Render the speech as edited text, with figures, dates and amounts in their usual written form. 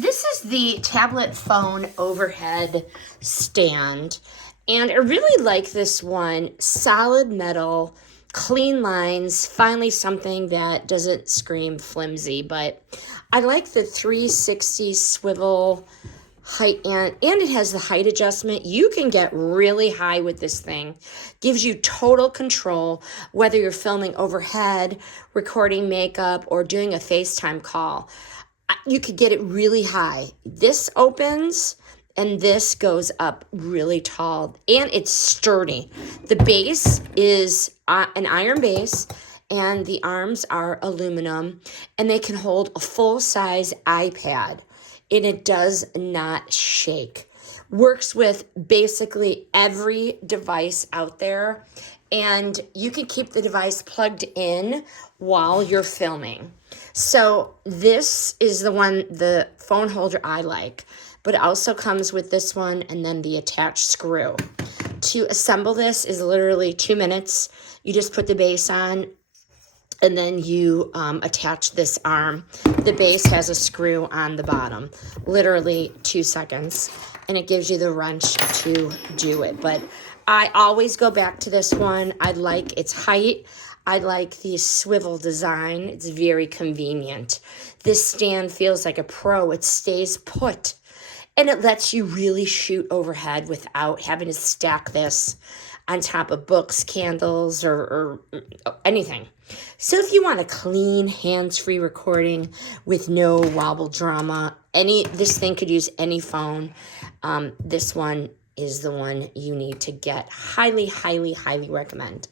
This is the tablet phone overhead stand, and I really like this one. Solid metal, clean lines, finally something that doesn't scream flimsy, but I like the 360 swivel height, and it has the height adjustment. You can get really high with this thing. Gives you total control, whether you're filming overhead, recording makeup, or doing a FaceTime call. You could get it really high. This opens and this goes up really tall, and it's sturdy. The base is an iron base, and the arms are aluminum, and they can hold a full-size iPad, and it does not shake. Works with basically every device out there, and you can keep the device plugged in while you're filming. So this is the phone holder I like, but it also comes with this one and then the attached screw. To assemble this is literally 2 minutes. You just put the base on, and then you attach this arm. The base has a screw on the bottom, literally 2 seconds, and it gives you the wrench to do it. But I always go back to this one. I like its height. I like the swivel design. It's very convenient. This stand feels like a pro. It stays put, and it lets you really shoot overhead without having to stack this on top of books, candles, or anything. So if you want a clean, hands-free recording with no wobble drama, this thing could use any phone. This one is the one you need to get. Highly, highly, highly recommend.